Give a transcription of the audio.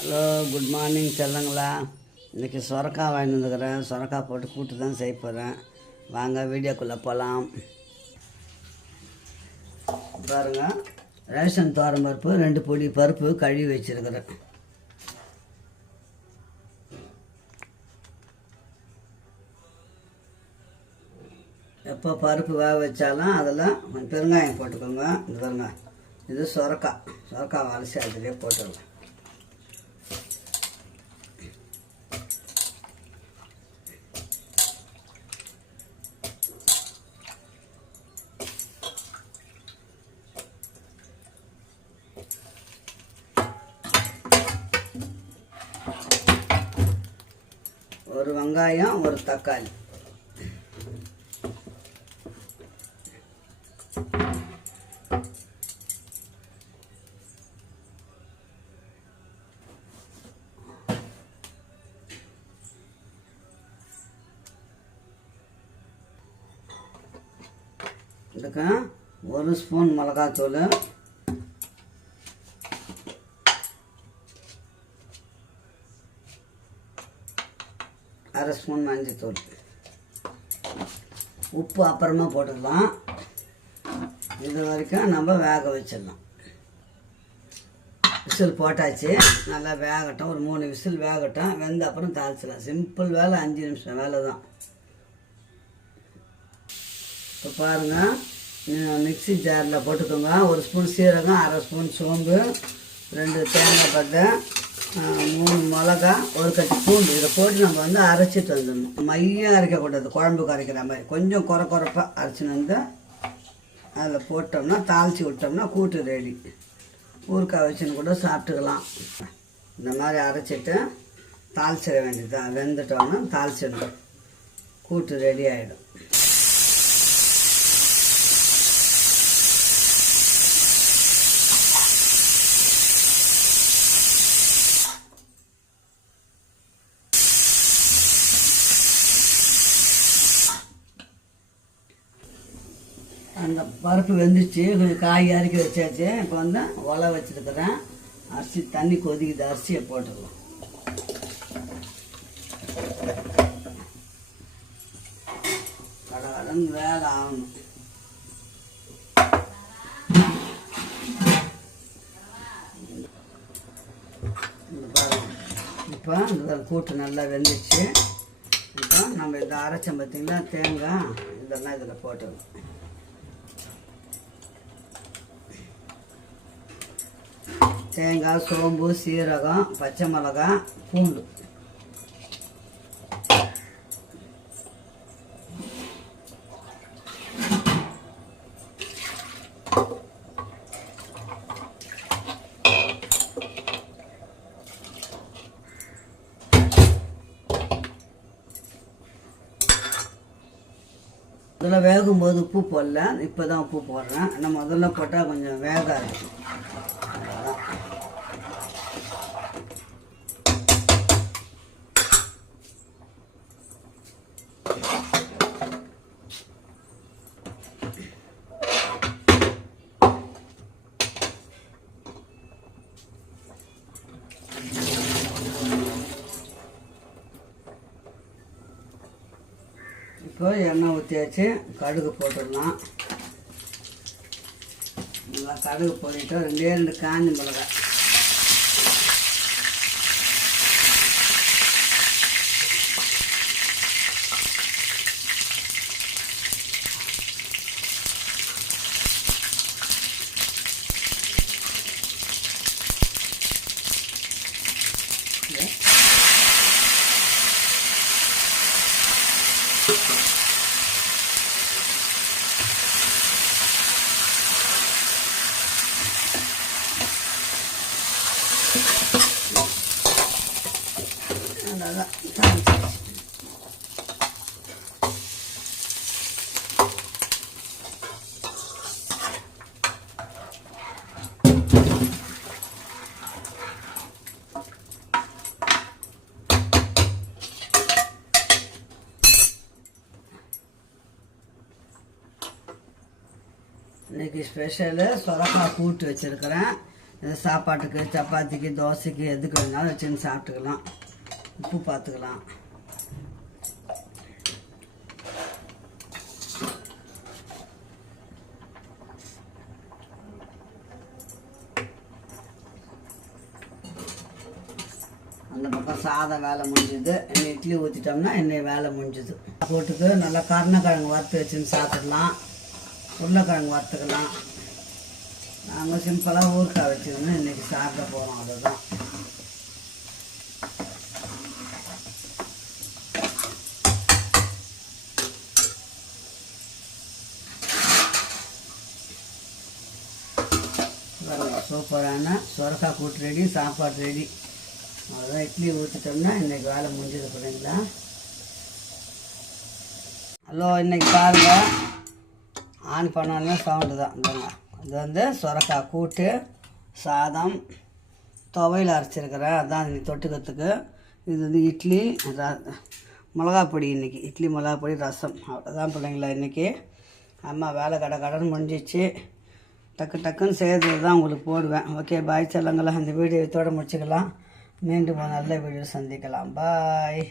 Hello, good morning செல்லுங்களா. இன்றைக்கி சொரக்காய் வாங்கி வந்துக்கிறேன். சொரக்காய் போட்டு கூட்டு தான் செய்ய போகிறேன். வாங்க வீடியோக்குள்ளே போகலாம். பாருங்கள், ரேஷன் தோரம் பருப்பு 2 பொடி பருப்பு கழுவி வச்சுருக்கிறேன். எப்போ பருப்பு வேக வச்சாலும் அதில் கொஞ்சம் பெருங்காயம் போட்டுக்கோங்க. இது பாருங்க, இது சொரக்காய் அலசி அதிலே போட்டுருங்க. ஒரு வெங்காயம், ஒரு தக்காளி, இதுக்கு 1 ஸ்பூன் மிளகாத்தூள், அரை ஸ்பூன் மஞ்சத்தூள், உப்பு அப்புறமா போட்டுக்கலாம். இது வரைக்கும் நம்ம வேக வச்சிடலாம். விசில் போட்டாச்சு, நல்லா வேகட்டும். ஒரு 3 விசில் வேகட்டும். வெந்த அப்புறம் தாளிச்சிடலாம். சிம்பிள் வேலை, 5 நிமிஷம் வேலை தான். இப்போ பாருங்கள், மிக்ஸி ஜாரில் போட்டுக்கோங்க. 1 ஸ்பூன் சீரகம், அரை ஸ்பூன் சோம்பு, 2 தேங்காய் பட்டை, 3 மிளகா, 1 கட்டி பூண்டு. இதை போட்டு நம்ம அரைச்சிட்டு வந்துடணும். மையம் அரைக்கக்கூடாது, குழம்புக்கு அரைக்கிற மாதிரி கொஞ்சம் குறைப்பாக அரைச்சின்னு வந்து அதில் போட்டோம்னா, தாளித்து விட்டோம்னா கூட்டு ரெடி. ஊறுக்காய் வச்சுன்னு கூட சாப்பிட்டுக்கலாம். இந்த மாதிரி அரைச்சிட்டு தாளிச்சிட வேண்டியது தான். வெந்துட்டோன்னா தாளிச்சிடணும், கூட்டு ரெடி ஆகிடும். அந்த பருப்பு வெந்துச்சு, கொஞ்சம் காய் அரைக்கி வச்சாச்சு. இப்போ ஒலை வச்சுருக்கிறேன். அரிசி தண்ணி கொதிக்குது, அரிசியை போட்டுக்கலாம். கடகடன் வேலை ஆகணும். இப்போ இந்த கூட்டு நல்லா வெந்துச்சு. இப்போ நம்ம இதை அரைச்சோம் பார்த்திங்களா, தேங்காய் இதெல்லாம் இதில் போட்டுக்கலாம். தேங்காய், சோம்பு, சீரகம், பச்சை மிளகாய், பூண்டு. முதல்ல வேகும்போது உப்பு போடல, இப்போ தான் உப்பு போடுறேன். ஆனால் முதல்ல போட்டால் கொஞ்சம் வேகாது. இப்போ எண்ணெய் ஊற்றியாச்சு, கடுகு போட்டுடலாம். நல்லா கடுகு போட்டுட்டு 2 காஞ்ச மிளகாய், அதான் தாளிச்சாச்சு. இன்றைக்கி ஸ்பெஷலு சொரக்காய் கூட்டு வச்சுருக்கிறேன். இது சாப்பாட்டுக்கு சப்பாத்திக்கு தோசைக்கு எதுக்கு வேணாலும் வச்சுன்னு சாப்பிட்டுக்கலாம். உப்பு பார்த்துக்கலாம். அந்த பக்கம் சாதம் வேலை முடிஞ்சுது. இன்னும் இட்லி ஊற்றிட்டோம்னா இன்னும் வேலை முடிஞ்சுது. போட்டுக்கு நல்லா கருணக்கிழங்கு வறுத்து வச்சுன்னு சாப்பிடலாம். உருளைக்கிழங்கு வறுத்துக்கலாம். நாங்கள் சிம்பிளாக ஊறுக்காய் வச்சுக்கணும் இன்றைக்கி சாப்பிட போகிறோம். அதுதான் சூப்பரான சுரக்காய் கூட்டு ரெடி, சாப்பாடு ரெடி. அவ்வளோதான். இட்லி ஊற்றிட்டோம்னா இன்றைக்கி வேலை முடிஞ்சது பிள்ளைங்களா. ஹலோ, இன்றைக்கி பாருங்கள், ஆன் பண்ணோன்னா சவுண்டு தான். இது வந்து சுரக்காய் கூட்டு, சாதம், துவையல் அரைச்சிருக்கிறேன். அதான் இன்றைக்கி தொட்டுக்கிறதுக்கு. இது வந்து இட்லி, மிளகாப்பொடி. இன்றைக்கி இட்லி மிளகாப்பொடி, ரசம். அவ்வளோதான் பிள்ளைங்களா. இன்றைக்கி அம்மா வேலை கடன் முடிஞ்சிச்சு. டக்குன்னு செய்கிறது தான் உங்களுக்கு போடுவேன். ஓகே, பாய் செல்லங்களா. இந்த வீடியோ இதோட முடிச்சுக்கலாம். மீண்டும் ஒரு நல்ல வீடியோ சந்திக்கலாம். பாய்.